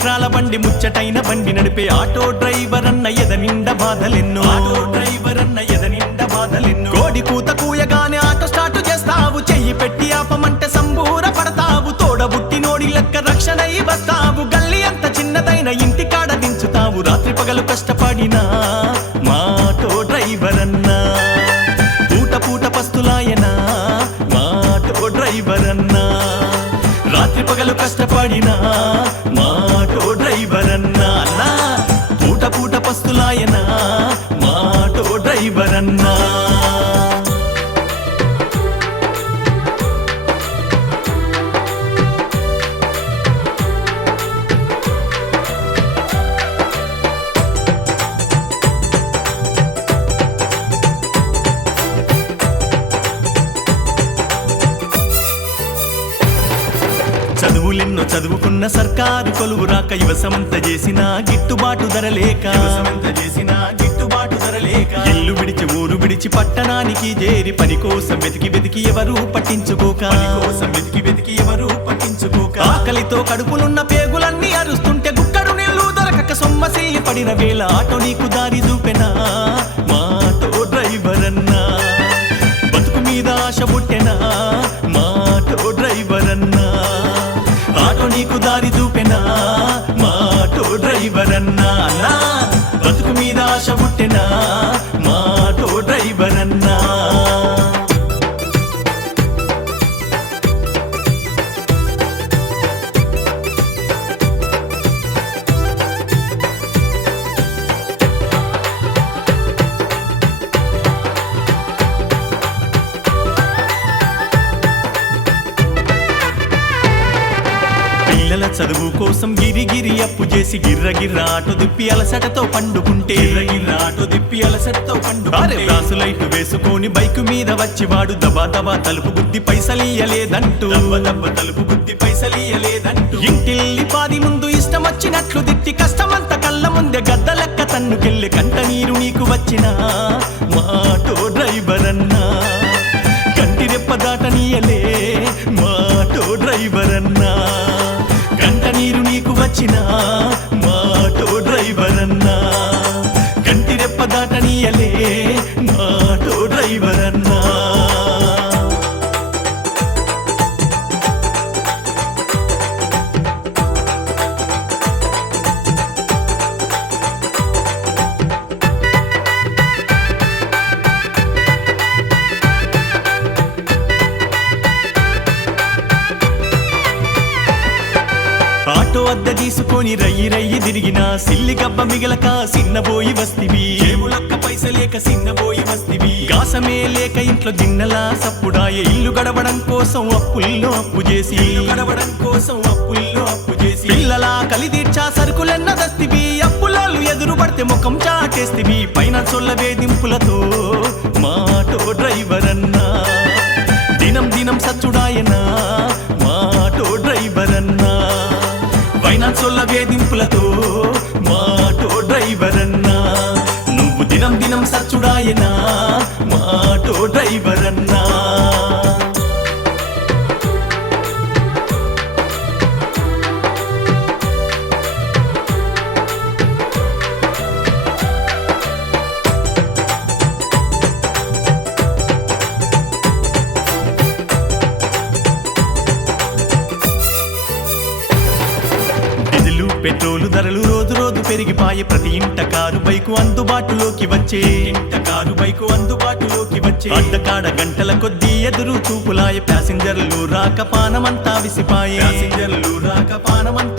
చక్రాల బండి ముచ్చటైన బండి నడిపే ఆటో డ్రైవర్ అన్న ఎద నిండా బాధలెన్నో. ఆటో డ్రైవర్ అన్న ఎద నిండా బాధలెన్నో. కోడి కూత కూయగానే ఆటో స్టార్ట్ చేస్తావు. చెయ్యి పెట్టి ఆపమంటే సంబూర పడతావు. తోడబుట్టి నోడి లెక్క రక్షణై వస్తావు గల్లి అంత చిన్నదైన ఇంటి కాడ దించుతావు. రాత్రి పగలు కష్టపడినా మాటో డ్రైవర్ అన్నా. పూట పూట పస్తులాయనా మాటో డ్రైవర్ అన్నా. రాత్రి పగలు కష్టపడినా చదువులెన్నో చదువుకున్న సర్కారు కొలువు రాక యువసమంత చేసిన గిట్టుబాటు ధర లేక. చేసిన గిట్టుబాటు ధర లేక. ఇల్లు విడిచి ఊరు విడిచి పట్టణానికి చేరి పని కోసం వెతికి వెతికి ఎవరు పట్టించుకోక. కోసం వెతికి వెతికి ఎవరు పట్టించుకోక. ఆకలితో కడుపులున్న పేగులన్నీ అరుస్తుంటే గుక్కడు నీళ్ళు దొరకక సొమ్మసిల్లి పడిన వేళ ఆటో నీకు దారి చూపెనా? మాటో డ్రైవర్ అన్నా బతుకు మీద ఆశ పుట్టెనా? నీకు దారి చూపెనా? మాటో డ్రైవర్ అన్నా అన్నా బతుకు మీద ఆశ పుట్టెనా? పిల్లల చదువు కోసం గిరి గిరి అప్పు చేసి గిర్ర గిర్ర ఆటో దిప్పి అలసటతో పండుకుంటే. గిర్ర ఆటో దిప్పి అలసటతో పండుకుంటే. రాసులైట్ వేసుకొని బైక్ మీద వచ్చి వాడు దబా దబా తలుపు గుద్ది పైసలియలేదంటూ దబ్బ దబ్బ తలుపు గుద్ది పైసలియలేదంటూ ఇంటిల్లి పాది ముందు ఇష్టం వచ్చినట్లు దిట్టి కష్టమంత కళ్ళ ముందే గద్ద లెక్క తన్నుకెళ్ళి కంట నీరు నీకు వచ్చిన. వచ్చినా అద్దె తీసుకొని రయ్యి రయ్యి తిరిగిన సిల్లి గబ్బ మిగలక సిన్నబోయి వస్తివి. ఏములొక్క పైసలేక సిన్నబోయి వస్తివి. గాసమే లేక ఇంట్లో దిన్నలా సప్పుడాయ. ఇల్లు గడవడం కోసం అప్పుల్లో అప్పు చేసి. ఇల్లు గడవడం కోసం అప్పుల్లో అప్పు చేసి. పిల్లలా కలిదీర్చా సరుకులెన్న దస్తివి. అప్పులాలు ఎదురు పడితే ముఖం చాటేస్తివి. పైన చొల్ల వేధింపులతో మాటో డ్రైవర్ అన్నా దినం దినం సచ్చుడాయనా. చొల్ల వేధింపులతో మాటో డ్రైవర్ అన్నా నువ్వు దినం దినం సచ్చుడాయనా? మాటో డ్రైవర్ అన్నా పెట్రోలు ధరలు రోజు రోజు పెరిగిపాయి ప్రతి ఇంట కారు బైకు అందుబాటులోకి వచ్చే. ఇంట కారు బైకు అందుబాటులోకి వచ్చే. అడ్డకాడ గంటల కొద్దీ ఎదురు చూపులాయ ప్యాసింజర్లు రాక పానమంతా విసిపాయే. ప్యాసింజర్లు రాక పానమంతా